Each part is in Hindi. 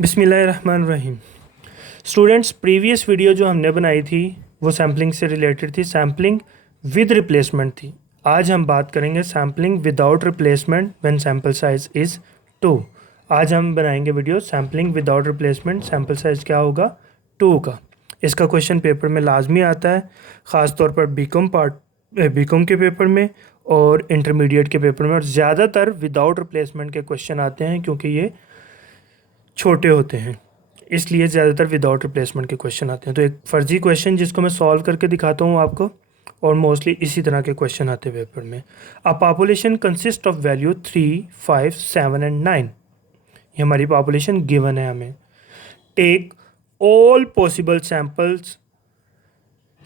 बिस्मिल्लाहिर्रहमानिर्रहीम। स्टूडेंट्स, प्रीवियस वीडियो जो हमने बनाई थी वो सैम्पलिंग से रिलेटेड थी, सैम्पलिंग विद रिप्लेसमेंट थी। आज हम बात करेंगे sampling without replacement when sample size is 2। आज हम बनाएंगे video sampling without replacement, sample size क्या होगा 2 का। इसका क्वेश्चन पेपर में लाजमी आता है, ख़ास तौर पर बीकॉम के पेपर में और इंटरमीडिएट के पेपर में, और ज़्यादातर विदाउट रिप्लेसमेंट के क्वेश्चन आते हैं क्योंकि ये छोटे होते हैं, इसलिए ज़्यादातर विदाउट रिप्लेसमेंट के क्वेश्चन आते हैं। तो एक फ़र्जी क्वेश्चन जिसको मैं सॉल्व करके दिखाता हूँ आपको, और मोस्टली इसी तरह के क्वेश्चन आते हैं पेपर में। A population consist of value 3, 5, 7 and 9। ये हमारी पॉपुलेशन गिवन है हमें। Take all possible samples,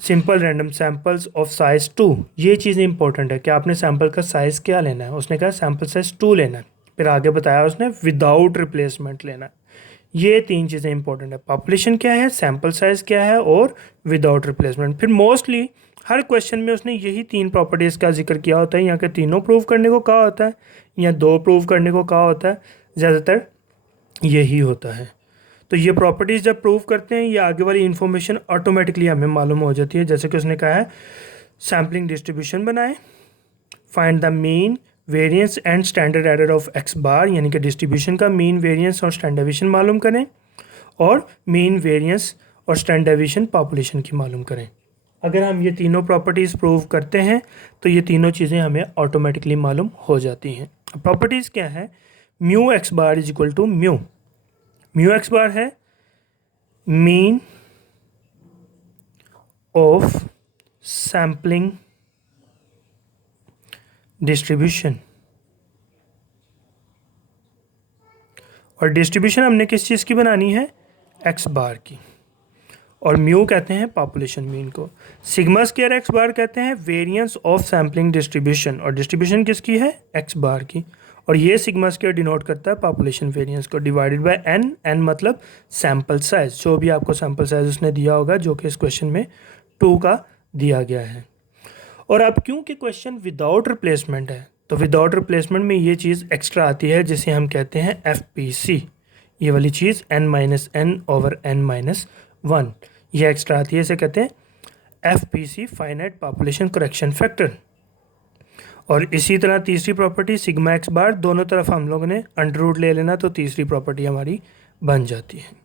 simple random samples of size 2। ये चीज़ इंपॉर्टेंट है कि आपने सैम्पल का साइज़ क्या लेना है। उसने कहा सैम्पल साइज़ 2 लेना है, फिर आगे बताया उसने विदाउट रिप्लेसमेंट लेना है। ये तीन चीज़ें इंपॉर्टेंट है, पॉपुलेशन क्या है, सैम्पल साइज़ क्या है और विदाउट रिप्लेसमेंट। फिर मोस्टली हर क्वेश्चन में उसने यही तीन प्रॉपर्टीज़ का जिक्र किया होता है, या कि तीनों प्रूव करने को कहा होता है या 2 प्रूव करने को कहा होता है, ज़्यादातर यही होता है। तो ये प्रॉपर्टीज़ जब प्रूव करते हैं, ये आगे वाली इन्फॉर्मेशन ऑटोमेटिकली हमें मालूम हो जाती है। जैसे कि उसने कहा है सैम्पलिंग डिस्ट्रीब्यूशन बनाए, find the mean variance and standard error of X bar, यानी कि डिस्ट्रीब्यूशन का मीन वेरिएंस और स्टैंडर्ड डेविएशन मालूम करें, और मीन वेरिएंस और स्टैंडर्ड डेविएशन पॉपुलेशन की मालूम करें। अगर हम ये तीनों प्रॉपर्टीज़ प्रूव करते हैं तो ये तीनों चीज़ें हमें ऑटोमेटिकली मालूम हो जाती हैं। प्रॉपर्टीज़ क्या है, mu x bar is equal to mu x bar है मीन ऑफ सैम्पलिंग डिस्ट्रीब्यूशन, और डिस्ट्रीब्यूशन हमने किस चीज़ की बनानी है, एक्स बार की, और म्यू कहते हैं पॉपुलेशन मीन को। सिग्मा स्क्वायर एक्स बार कहते हैं वेरिएंस ऑफ सैम्पलिंग डिस्ट्रीब्यूशन, और डिस्ट्रीब्यूशन किसकी है, एक्स बार की, और ये सिग्मा स्क्वायर डिनोट करता है पॉपुलेशन वेरिएंस को, डिवाइडेड बाय एन। एन मतलब सैम्पल साइज, जो भी आपको सैम्पल साइज उसने दिया होगा, जो कि इस क्वेश्चन में 2 का दिया गया है। और अब क्योंकि क्वेश्चन विदाउट रिप्लेसमेंट है, तो विदाउट रिप्लेसमेंट में ये चीज़ एक्स्ट्रा आती है जिसे हम कहते हैं FPC। ये वाली चीज़ n-n/n-1, ये एक्स्ट्रा आती है, इसे कहते हैं FPC, finite population correction factor. और इसी तरह तीसरी प्रॉपर्टी सिग्मा एक्स बार, दोनों तरफ हम लोगों ने अंडर रूट ले लेना, तो तीसरी प्रॉपर्टी हमारी बन जाती है।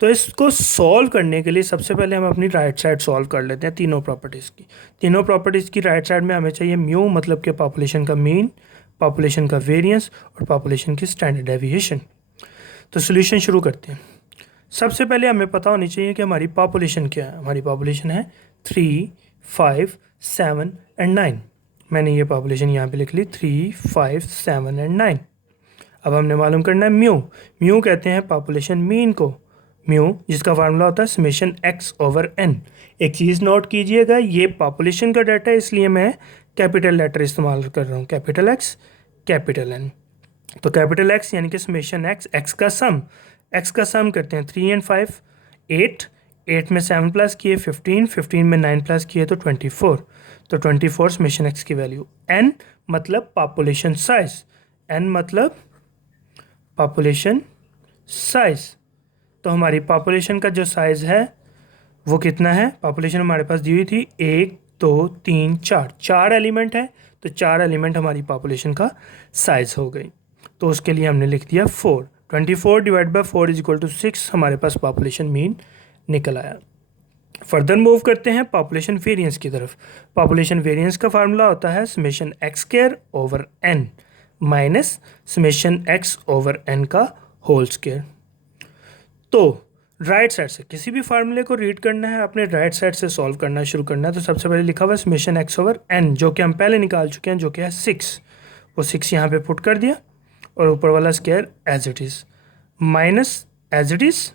तो इसको सॉल्व करने के लिए सबसे पहले हम अपनी राइट साइड सॉल्व कर लेते हैं तीनों प्रॉपर्टीज़ की। तीनों प्रॉपर्टीज़ की राइट साइड में हमें चाहिए म्यू, मतलब कि पॉपुलेशन का मीन, पॉपुलेशन का वेरिएंस और पॉपुलेशन की स्टैंडर्ड डेविएशन। तो सॉल्यूशन शुरू करते हैं। सबसे पहले हमें पता होनी चाहिए कि हमारी पॉपुलेशन क्या है। हमारी पॉपुलेशन है 3, 5, 7 एंड 9। मैंने ये पॉपुलेशन यहाँ पे लिख ली 3, 5, 7 एंड 9। अब हमने मालूम करना है म्यू कहते हैं पॉपुलेशन मीन को, म्यू जिसका फार्मूला होता है समेशन एक्स ओवर एन। एक चीज़ नोट कीजिएगा, ये पॉपुलेशन का डाटा है, इसलिए मैं कैपिटल लेटर इस्तेमाल कर रहा हूँ, कैपिटल एक्स कैपिटल एन। तो कैपिटल एक्स यानी कि समेशन एक्स, एक्स का सम करते हैं 3 एंड 5 8 में 7 प्लस किए 15 में 9 प्लस किए तो 24, तो 24 समेशन एक्स की वैल्यू। एन मतलब पॉपुलेशन साइज, एन मतलब पॉपुलेशन साइज। तो हमारी पॉपुलेशन का जो साइज़ है वो कितना है, पॉपुलेशन हमारे पास दी हुई थी 1, 2, 3, 4 एलिमेंट है, तो 4 एलिमेंट हमारी पॉपुलेशन का साइज़ हो गई। तो उसके लिए हमने लिख दिया 4। 24 divide by 4 is equal to 6, हमारे पास पॉपुलेशन मीन निकल आया। फर्दर मूव करते हैं पॉपुलेशन वेरिएंस की तरफ। पॉपुलेशन वेरिएंस का फार्मूला होता है summation x square over n minus summation x over n का होल स्क्वायर। तो राइट साइड से किसी भी फार्मूले को रीड करना है, अपने राइट साइड से सॉल्व करना शुरू करना है। तो सबसे पहले लिखा हुआ है समेशन एक्स ओवर एन, जो कि हम पहले निकाल चुके हैं, जो कि है 6। वो 6 यहाँ पे पुट कर दिया, और ऊपर वाला square as it is minus as it is,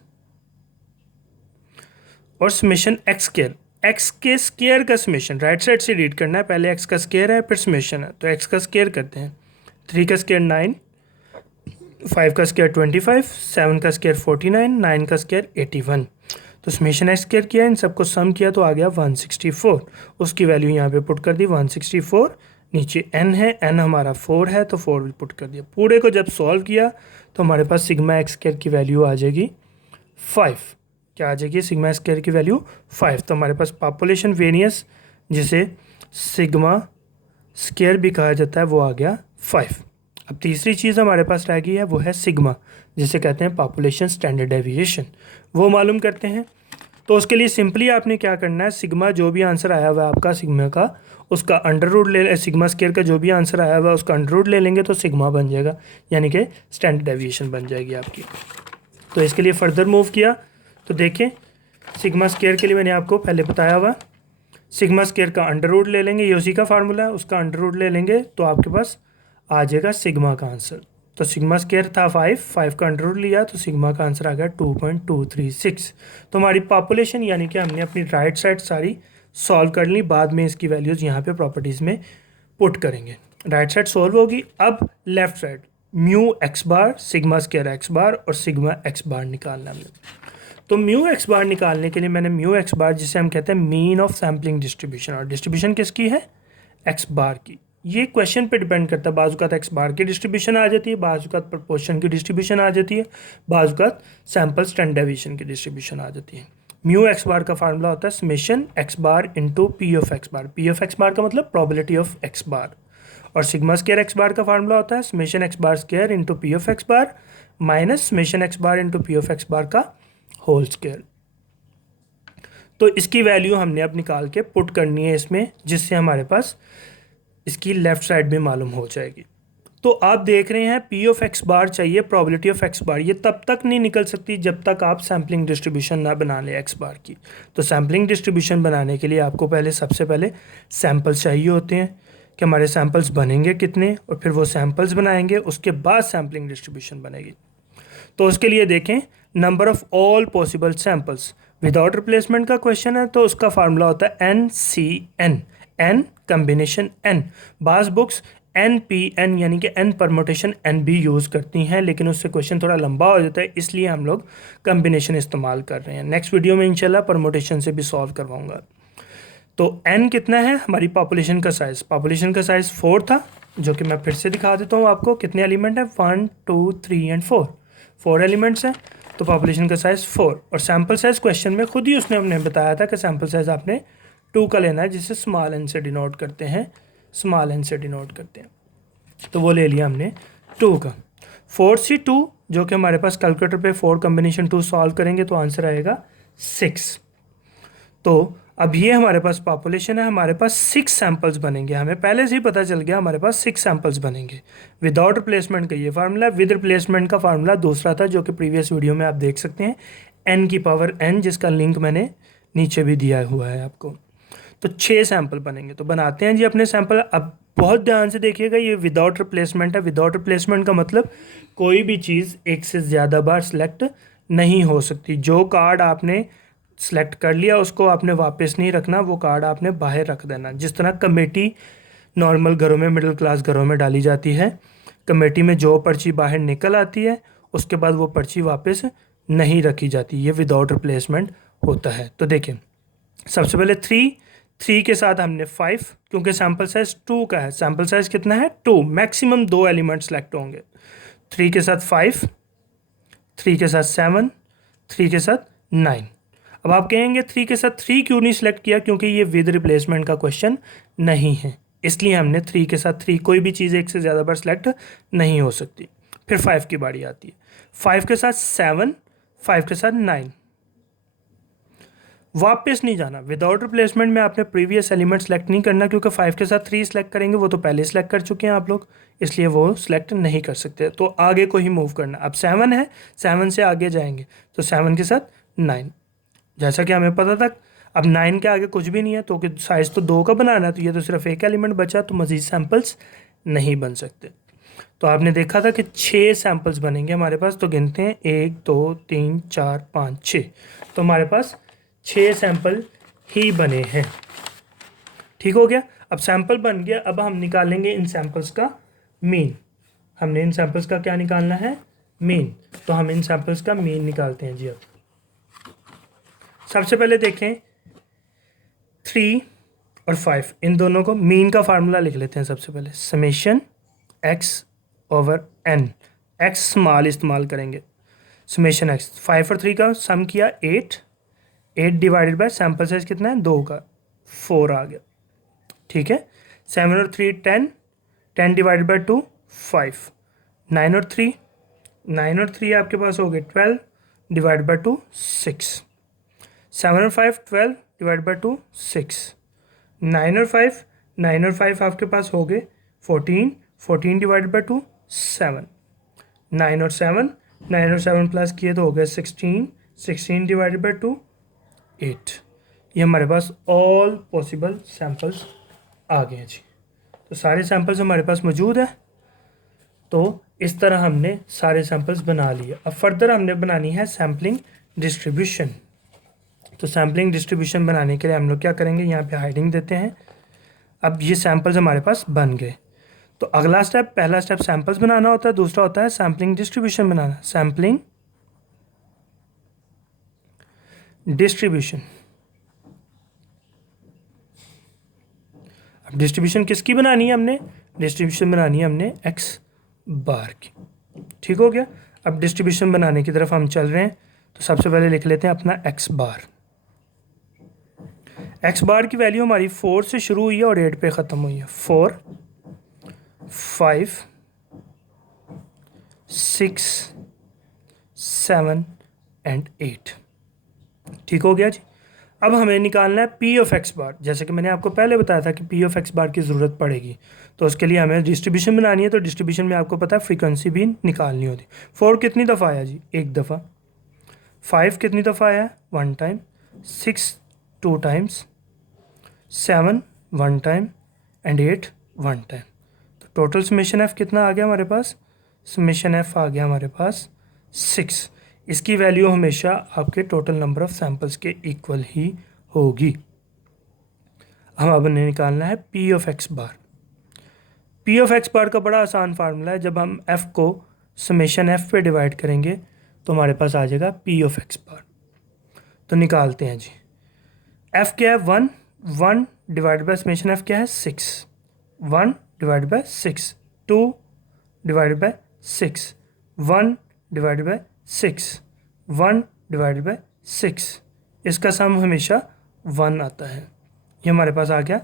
और समेशन एक्स स्क्वायर, एक्स के स्क्वायर का समेशन राइट साइड से रीड करना है। पहले एक्स का स्क्वायर है फिर समेशन है, तो एक्स का स्क्वायर करते हैं। 3 का स्क्वायर 9, 5 का स्क्वायर 25, 7 का स्क्वायर 49, 9 का स्क्वायर 81। तो समेशन एक्स स्क्वायर किया, इन सबको सम किया तो आ गया 164। उसकी वैल्यू यहाँ पे पुट कर दी 164। नीचे n है, n हमारा 4 है तो 4 भी पुट कर दिया। पूरे को जब सॉल्व किया तो हमारे पास सिग्मा एक्स स्क्वायर की वैल्यू आ जाएगी 5। क्या आ जाएगी? सिग्मा स्क्वायर की वैल्यू 5। तो हमारे पास पॉपुलेशन वेरिएंस जिसे सिग्मा स्क्वायर भी कहा जाता है वो आ गया 5। अब तीसरी चीज़ हमारे पास रह गई है वो है सिग्मा, जिसे कहते हैं पॉपुलेशन स्टैंडर्ड डेविएशन। वो मालूम करते हैं। तो उसके लिए सिंपली आपने क्या करना है, सिग्मा जो भी आंसर आया हुआ है आपका सिग्मा का, उसका अंडर रूट ले, सिग्मा स्क्वायर का जो भी आंसर आया हुआ है उसका अंडर रूट ले लेंगे तो सिग्मा बन जाएगा, यानी कि स्टैंडर्ड डेविएशन बन जाएगी आपकी। तो इसके लिए फर्दर मूव किया तो देखें, सिग्मा स्क्वायर के लिए मैंने आपको पहले बताया हुआ, सिग्मा स्क्वायर का अंडर रूट ले लेंगे, ये उसी का फार्मूला है, उसका अंडर रूट ले लेंगे तो आपके पास आ जाएगा सिग्मा का आंसर। तो सिग्मा स्क्वायर था 5 का अंडर रूट लिया तो सिग्मा का आंसर आ गया 2.236। तो हमारी पॉपुलेशन यानी कि हमने अपनी राइट साइड सारी सॉल्व कर ली, बाद में इसकी वैल्यूज़ यहाँ पे प्रॉपर्टीज़ में पुट करेंगे। राइट साइड सॉल्व होगी। अब लेफ्ट साइड म्यू एक्स बार, सिग्मा स्क्वायर एक्स बार और सिग्मा एक्स बार निकालना हमने। तो म्यू एक्स बार निकालने के लिए मैंने म्यू एक्स बार, जिसे हम कहते हैं मीन ऑफ सैम्पलिंग डिस्ट्रीब्यूशन, और डिस्ट्रीब्यूशन किसकी है? एक्स बार की। ये क्वेश्चन पे डिपेंड करता है, बाजुकात एक्स बार की डिस्ट्रीब्यूशन आ जाती है, बाजुकात प्रपोर्शन की डिस्ट्रीब्यूशन आ जाती है, बाजुकात सैम्पल स्टैंडर्ड डेविएशन की डिस्ट्रीब्यूशन आ जाती है। म्यू एक्स बार का फार्मूला होता है summation X bar into P of X bar. P of X bar का मतलब प्रोबेबिलिटी ऑफ एक्स बार। और सिग्मा स्क्वायर एक्स बार का फार्मूला होता है summation X bar square into P of X bar minus summation X bar into P of X bar का होल स्क्वायर। तो इसकी वैल्यू हमने अब निकाल के पुट करनी है इसमें, जिससे हमारे पास इसकी लेफ्ट साइड में मालूम हो जाएगी। तो आप देख रहे हैं पी ऑफ एक्स बार चाहिए, प्रोबेबिलिटी ऑफ एक्स बार, ये तब तक नहीं निकल सकती जब तक आप सैम्पलिंग डिस्ट्रीब्यूशन ना बना लें एक्स बार की। तो सैम्पलिंग डिस्ट्रीब्यूशन बनाने के लिए आपको पहले सबसे पहले सैम्पल्स चाहिए होते हैं कि हमारे सैम्पल्स बनेंगे कितने, और फिर वो सैम्पल्स बनाएंगे, उसके बाद सैम्पलिंग डिस्ट्रीब्यूशन बनेगी। तो उसके लिए देखें, number of all possible samples without replacement का क्वेश्चन है, तो उसका फार्मूला होता है NCN, N कम्बिनेशन N। बाज़ बुक्स NPN यानी कि N परमोटेशन N भी यूज़ करती हैं, लेकिन उससे क्वेश्चन थोड़ा लंबा हो जाता है, इसलिए हम लोग कम्बिनेशन इस्तेमाल कर रहे हैं। नेक्स्ट वीडियो में इंशाल्लाह परमोटेशन से भी सॉल्व करवाऊंगा। तो N कितना है? हमारी पॉपुलेशन का साइज़, पॉपुलेशन का साइज़ 4 था, जो कि मैं फिर से दिखा देता हूँ आपको। कितने एलिमेंट हैं? 1 2 3 एंड 4 एलिमेंट्स हैं। तो पॉपुलेशन का साइज़ 4, और सैम्पल साइज़ क्वेश्चन में खुद ही उसने हमने बताया था कि सैम्पल साइज़ आपने 2 का लेना है, जिसे स्मॉल n से डिनोट करते हैं, स्मॉल n से डिनोट करते हैं। तो वो ले लिया हमने 2 का। 4C2 जो कि हमारे पास कैलकुलेटर पे 4 कम्बिनेशन 2 सॉल्व करेंगे तो आंसर आएगा 6। तो अब ये हमारे पास पॉपुलेशन है, हमारे पास 6 सैम्पल्स बनेंगे। हमें पहले से ही पता चल गया हमारे पास 6 सैम्पल्स बनेंगे। विदाउट रिप्लेसमेंट का ये फार्मूला, विद रिप्लेसमेंट का फार्मूला दूसरा था, जो कि प्रीवियस वीडियो में आप देख सकते हैं, n की पावर n, जिसका लिंक मैंने नीचे भी दिया हुआ है आपको। तो 6 सैम्पल बनेंगे। तो बनाते हैं जी अपने सैम्पल। अब बहुत ध्यान से देखिएगा, ये विदाउट रिप्लेसमेंट है। विदाउट रिप्लेसमेंट का मतलब कोई भी चीज़ एक से ज़्यादा बार सेलेक्ट नहीं हो सकती। जो कार्ड आपने सेलेक्ट कर लिया उसको आपने वापस नहीं रखना, वो कार्ड आपने बाहर रख देना। जिस तरह कमेटी नॉर्मल घरों में, मिडिल क्लास घरों में डाली जाती है, कमेटी में जो पर्ची बाहर निकल आती है उसके बाद वो पर्ची वापस नहीं रखी जाती, ये विदाउट रिप्लेसमेंट होता है। तो देखिए, सबसे पहले 3 के साथ हमने 5, क्योंकि सैम्पल साइज़ 2 का है। सैम्पल साइज़ कितना है? 2, मैक्सिमम 2 एलिमेंट सेलेक्ट होंगे। 3 के साथ 5, 3 के साथ 7, 3 के साथ 9। अब आप कहेंगे 3 के साथ 3 क्यों नहीं सिलेक्ट किया? क्योंकि ये विद रिप्लेसमेंट का क्वेश्चन नहीं है, इसलिए हमने 3 के साथ 3, कोई भी चीज़ एक से ज़्यादा बार सेलेक्ट नहीं हो सकती। फिर 5 की बारी आती है, 5 के साथ 7, 5 के साथ 9। वापस नहीं जाना। विदाउट रिप्लेसमेंट में आपने प्रीवियस एलिमेंट सेलेक्ट नहीं करना, क्योंकि 5 के साथ 3 सेलेक्ट करेंगे, वो तो पहले सेलेक्ट कर चुके हैं आप लोग, इसलिए वो सेलेक्ट नहीं कर सकते। तो आगे को ही मूव करना। अब 7 है, 7 से आगे जाएंगे, तो 7 के साथ 9, जैसा कि हमें पता था। अब 9 के आगे कुछ भी नहीं है, तो कि साइज़ तो 2 का बनाना है, तो ये तो सिर्फ एक एलिमेंट बचा, तो मज़ीद सैम्पल्स नहीं बन सकते। तो आपने देखा था कि 6 सैम्पल्स बनेंगे हमारे पास। तो गिनते हैं, 1 2 3 4 5 6। तो हमारे पास 6 सैम्पल ही बने हैं। ठीक हो गया। अब सैम्पल बन गया, अब हम निकालेंगे इन सैम्पल्स का मीन। हमने इन सैम्पल्स का क्या निकालना है? मीन। तो हम इन सैम्पल्स का मीन निकालते हैं जी। अब सबसे पहले देखें, 3 और 5, इन दोनों को मीन का फार्मूला लिख लेते हैं सबसे पहले। समेशन x/n, एक्स स्मॉल इस्तेमाल करेंगे। समेशन एक्स 5 और 3 का सम किया 8, 8 डिवाइडेड बाय सैम्पल साइज कितना है 2 का 4 आ गया। ठीक है। 7 और 3 10, 10 डिवाइडेड बाय 2 5, 9 और 3, 9 और 3 आपके पास हो गए 12 डिवाइड बाय 2 6, 7 और 5 12 डिवाइड बाय 2 6, 9 और 5, 9 और 5 आपके पास हो गए 14, 14 डिवाइड बाय 2 7, 9 और 7, 9 और 7 प्लस किए तो हो गए 16, 16 डिवाइडेड बाय 2 8। ये हमारे पास ऑल पॉसिबल सैम्पल्स आ गए हैं जी। तो सारे सैम्पल्स हमारे पास मौजूद है। तो इस तरह हमने सारे सैम्पल्स बना लिए। अब फर्दर हमने बनानी है सैम्पलिंग डिस्ट्रीब्यूशन। तो सैम्पलिंग डिस्ट्रीब्यूशन बनाने के लिए हम लोग क्या करेंगे, यहाँ पे हाइडिंग देते हैं। अब ये सैम्पल्स हमारे पास बन गए। तो अगला स्टेप, पहला स्टेप सैम्पल्स बनाना होता है, दूसरा होता है सैम्पलिंग डिस्ट्रीब्यूशन बनाना। Sampling distribution. अब डिस्ट्रीब्यूशन किसकी बनानी है हमने, डिस्ट्रीब्यूशन बनानी है हमने एक्स बार की। ठीक हो गया। अब डिस्ट्रीब्यूशन बनाने की तरफ हम चल रहे हैं। तो सबसे पहले लिख लेते हैं अपना एक्स बार। एक्स बार की वैल्यू हमारी 4 से शुरू हुई है और 8 पे ख़त्म हुई है। 4 5 6 7 एंड 8। ठीक हो गया जी। अब हमें निकालना है पी ऑफ एक्स बार। जैसे कि मैंने आपको पहले बताया था कि पी ऑफ एक्स बार की ज़रूरत पड़ेगी, तो उसके लिए हमें डिस्ट्रीब्यूशन बनानी है। तो डिस्ट्रीब्यूशन में आपको पता है फ्रीक्वेंसी भी निकालनी होती। 4 कितनी दफ़ा आया जी, एक दफ़ा। 5 कितनी दफ़ा आया, 1 time. 6 2 times, 7 1 time and 8 1 time. तो टोटल समेशन एफ कितना आ गया हमारे पास, समेशन एफ आ गया हमारे पास 6। इसकी वैल्यू हमेशा आपके टोटल नंबर ऑफ सैम्पल्स के इक्वल ही होगी। हम अब निकालना है P of X bar. P of X bar का बड़ा आसान फार्मूला है। जब हम एफ़ को समेशन एफ पे डिवाइड करेंगे तो हमारे पास आ जाएगा पी ऑफ एक्स बार। तो निकालते हैं जी। एफ क्या है 1, 1 डिवाइड बाय समेशन एफ क्या है 6, 1 divide by 6, 2 divide bye 6, 1 divide by 6, 1 divide by 6। इसका सम हमेशा 1 आता है। ये हमारे पास आ गया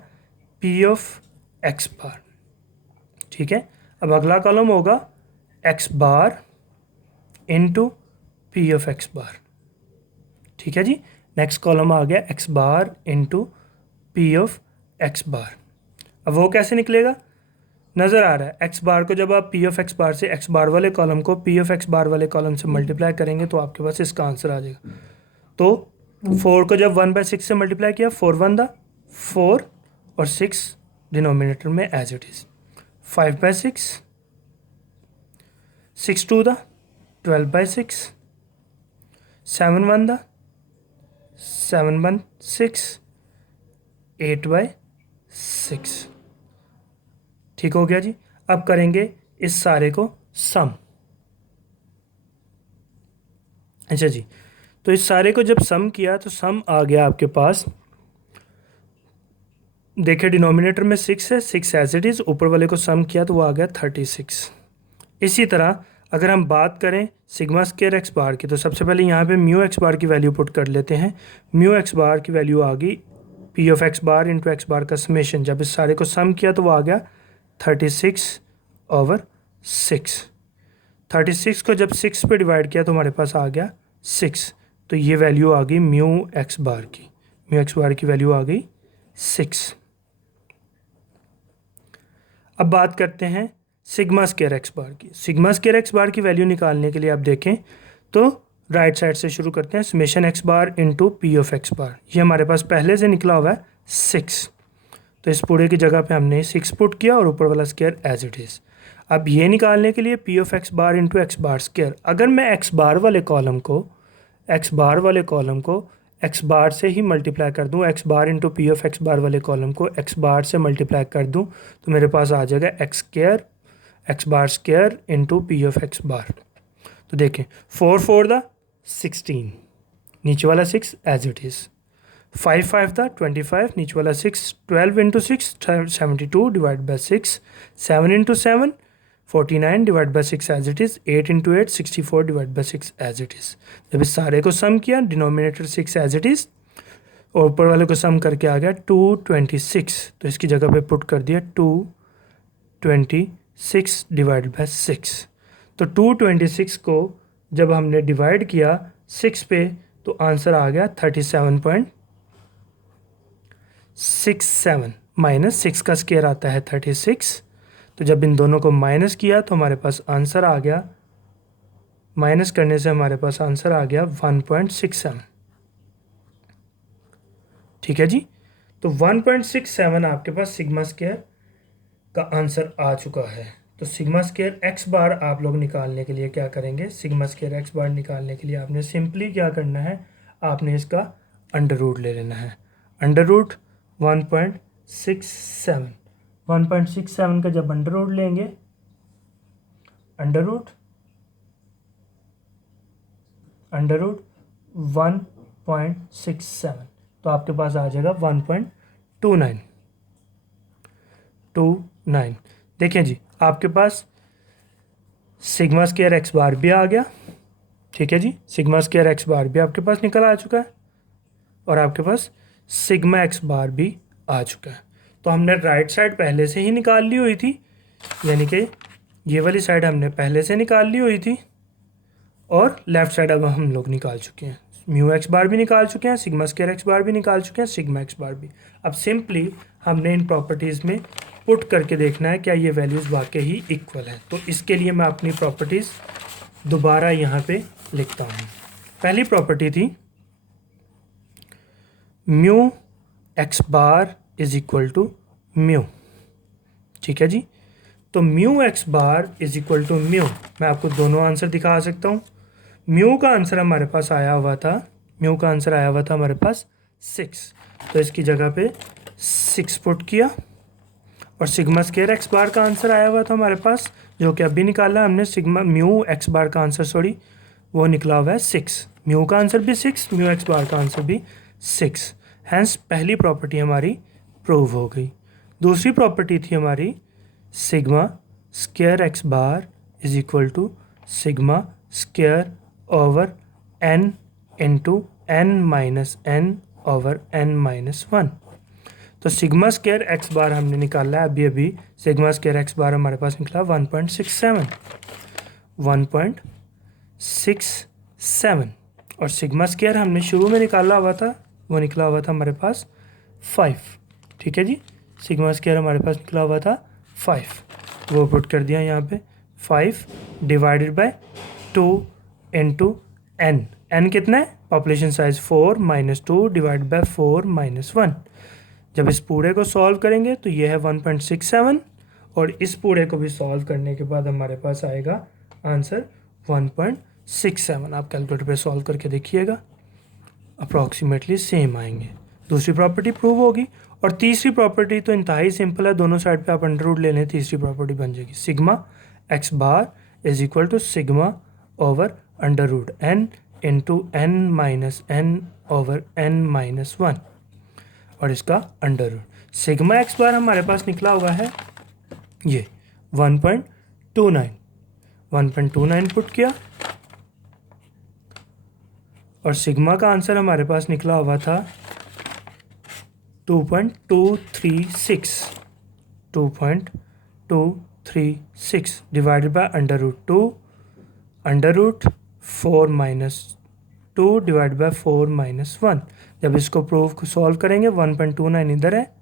पी ऑफ एक्स बार। ठीक है। अब अगला कॉलम होगा X bar into P of X bar. ठीक है जी। नेक्स्ट कॉलम आ गया X bar into P of X bar. अब वो कैसे निकलेगा, नज़र आ रहा है। एक्स बार को जब आप पी ऑफ एक्स बार से एक्स बार वाले कॉलम को पी ऑफ एक्स बार वाले कॉलम से मल्टीप्लाई करेंगे तो आपके पास इसका आंसर आ जाएगा। तो 4 को जब 1/6 से मल्टीप्लाई किया, 4 1 दा 4 और 6 डिनोमिनेटर में एज इट इज़, 5/6, 6 2 दा 12/6, 7 1 दा 7/6, 8/6। ठीक हो गया जी। अब करेंगे इस सारे को सम। अच्छा जी। तो इस सारे को जब सम किया तो सम आ गया आपके पास, देखिए डिनोमिनेटर में 6 है, 6 एज इट इज़, ऊपर वाले को सम किया तो वो आ गया 36। इसी तरह अगर हम बात करें सिग्मा स्क्वायर एक्स बार की, तो सबसे पहले यहाँ पे म्यू एक्स बार की वैल्यू पुट कर लेते हैं। म्यू एक्स बार की वैल्यू आ गई P of X bar into X bar का समेशन। जब इस सारे को सम किया तो वो आ गया 36/6। 36 को जब 6 पे डिवाइड किया तो हमारे पास आ गया 6। तो ये वैल्यू आ गई म्यू एक्स बार की। म्यू एक्स बार की वैल्यू आ गई 6। अब बात करते हैं सिग्मा स्क्वायर एक्स बार की। सिग्मा स्क्वायर एक्स बार की वैल्यू निकालने के लिए आप देखें तो राइट साइड से शुरू करते हैं। Summation X bar into P of X bar, ये हमारे पास पहले से निकला हुआ है 6। तो इस पूरे की जगह पे हमने 6 पुट किया और ऊपर वाला स्क्वायर एज इट इज़। अब ये निकालने के लिए P of X bar into X bar square, अगर मैं एक्स बार वाले कॉलम को एक्स बार से ही मल्टीप्लाई कर दूं, X bar into P of X bar वाले कॉलम को एक्स बार से मल्टीप्लाई कर दूं तो मेरे पास आ जाएगा X bar square into P of X bar. तो देखें 4 4 दा 16, नीचे वाला 6 एज इट इज़, 5 5 दा 25, नीचे वाला 6, 12 into 6 72 divide by 6, 7 into 7 49 divide by 6 as it is, 8 into 8 64 divide by 6 as it is. जब इस सारे को सम किया, डिनोमिनेटर 6 एज इट इज़ और ऊपर वाले को सम करके आ गया 226, तो इसकी जगह पे पुट कर दिया 226 डिवाइड बाई 6। तो 226 को जब हमने डिवाइड किया 6 पे तो आंसर आ गया 37.67 माइनस 6 का स्क्वायर आता है 36। तो जब इन दोनों को माइनस किया तो हमारे पास आंसर आ गया, माइनस करने से हमारे पास आंसर आ गया 1.67। ठीक है जी, तो 1.67 आपके पास सिग्मा स्क्वायर का आंसर आ चुका है। तो सिग्मा स्क्वायर एक्स बार आप लोग निकालने के लिए क्या करेंगे, सिग्मा स्क्वायर एक्स बार निकालने के लिए आपने सिंपली क्या करना है, आपने इसका अंडर रूट ले लेना है। अंडर रूट 1.67 का जब अंडर रूट लेंगे, अंडर रूट 1.67 तो आपके पास आ जाएगा 1.29। देखें जी, आपके पास सिग्मा स्क्वायर एक्स बार भी आ गया। ठीक है जी, सिग्मा स्क्वायर एक्स बार भी आपके पास निकल आ चुका है और आपके पास सिग्मा एक्स बार भी आ चुका है। तो हमने राइट साइड पहले से ही निकाल ली हुई थी, यानी कि ये वाली साइड हमने पहले से निकाल ली हुई थी और लेफ़्ट साइड अब हम लोग निकाल चुके हैं। म्यू एक्स बार भी निकाल चुके हैं, सिग्मा स्क्वायर एक्स बार भी निकाल चुके हैं, सिग्मा एक्स बार भी। अब सिंपली हमने इन प्रॉपर्टीज़ में पुट करके देखना है क्या ये वैल्यूज़ वाकई ही इक्वल है। तो इसके लिए मैं अपनी प्रॉपर्टीज़ दोबारा यहाँ पे लिखता हूँ। पहली प्रॉपर्टी थी mu x bar is equal to mu. ठीक है जी, तो mu x bar is equal to mu, मैं आपको दोनों आंसर दिखा सकता हूँ। म्यू का आंसर हमारे पास आया हुआ था, म्यू का आंसर आया हुआ था हमारे पास 6, तो इसकी जगह पे 6 पुट किया। और सिग्मा स्क्वायर एक्स बार का आंसर आया हुआ था हमारे पास, जो कि अभी निकाला हमने, सिग्मा म्यू एक्स बार का आंसर वो निकला हुआ है 6। म्यू का आंसर भी 6, म्यू एक्स बार का आंसर भी 6। हैंस पहली प्रॉपर्टी हमारी प्रूव हो गई। दूसरी प्रॉपर्टी थी हमारी sigma square x bar is equal to sigma square over n into n minus n over n minus 1। तो सिग्मा स्क्वायर एक्स बार हमने निकाला है अभी सिग्मा स्क्वायर एक्स बार हमारे पास निकला 1.67 और सिग्मा स्क्वायर हमने शुरू में निकाला हुआ था, वो निकला हुआ था हमारे पास 5। ठीक है जी, सिग्मा स्क्वायर हमारे पास निकला हुआ था 5, वो पुट कर दिया यहाँ पे 5 divided by 2 into n। n कितना है, population size 4 minus 2 divide by 4 minus 1। जब इस पूरे को सॉल्व करेंगे तो ये है 1.67 और इस पूरे को भी सॉल्व करने के बाद हमारे पास आएगा आंसर 1.67। आप कैलकुलेटर पे सॉल्व करके देखिएगा, अप्रॉक्सीमेटली सेम आएंगे। दूसरी प्रॉपर्टी प्रूव होगी। और तीसरी प्रॉपर्टी तो इंतहाई सिंपल है, दोनों साइड पे आप अंडर रूट ले लें, तीसरी प्रॉपर्टी बन जाएगी sigma x bar is equal to sigma over under root n into n minus n over n minus 1 और इसका under root. Sigma x bar हमारे पास निकला हुआ है ये 1.29 पुट किया और सिग्मा का आंसर हमारे पास निकला हुआ था 2.236 divided by under root 2 under root 4 minus 2 divide by 4 minus 1। जब इसको प्रूव को सॉल्व करेंगे 1.29 इधर है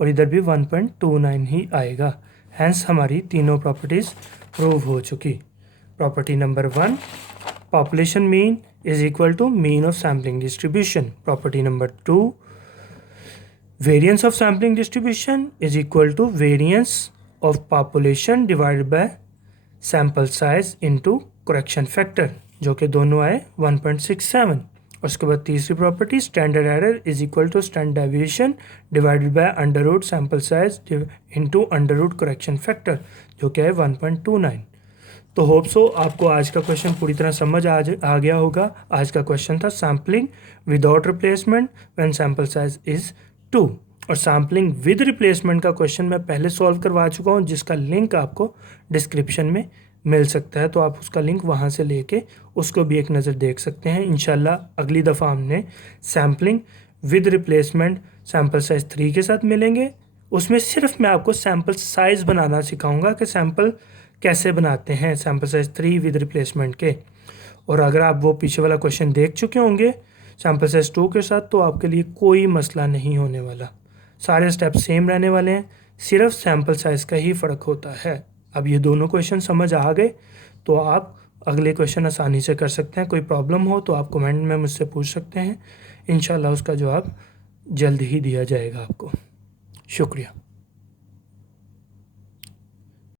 और इधर भी 1.29 ही आएगा। हैंस हमारी तीनों प्रॉपर्टीज़ प्रूव हो चुकी। Property number 1, population mean is equal to mean of sampling distribution. Property number 2, variance of sampling distribution is equal to variance of population divided by sample size into correction factor, जो कि दोनों आए 1.67। और उसके बाद तीसरी property, standard error is equal to standard deviation divided by under root sample size into under root correction factor, जो कि है 1.29। तो होप सो आपको आज का क्वेश्चन पूरी तरह समझ आ गया होगा। आज का क्वेश्चन था sampling without replacement when sample size is 2 और सैम्पलिंग विद रिप्लेसमेंट का क्वेश्चन मैं पहले सॉल्व करवा चुका हूँ, जिसका लिंक आपको डिस्क्रिप्शन में मिल सकता है, तो आप उसका लिंक वहाँ से लेके उसको भी एक नज़र देख सकते हैं। इंशाल्लाह अगली दफ़ा हमने sampling with replacement sample size 3 के साथ मिलेंगे। उसमें सिर्फ मैं आपको सैम्पल साइज़ बनाना सिखाऊंगा कि सैम्पल कैसे बनाते हैं सैम्पल साइज़ 3 विद रिप्लेसमेंट के। और अगर आप वो पीछे वाला क्वेश्चन देख चुके होंगे सैम्पल साइज़ 2 के साथ, तो आपके लिए कोई मसला नहीं होने वाला, सारे स्टेप सेम रहने वाले हैं, सिर्फ सैम्पल साइज़ का ही फ़र्क होता है। अब ये दोनों क्वेश्चन समझ आ गए तो आप अगले क्वेश्चन आसानी से कर सकते हैं। कोई प्रॉब्लम हो तो आप कमेंट में मुझसे पूछ सकते हैं, इंशाल्लाह उसका जवाब जल्द ही दिया जाएगा आपको। शुक्रिया।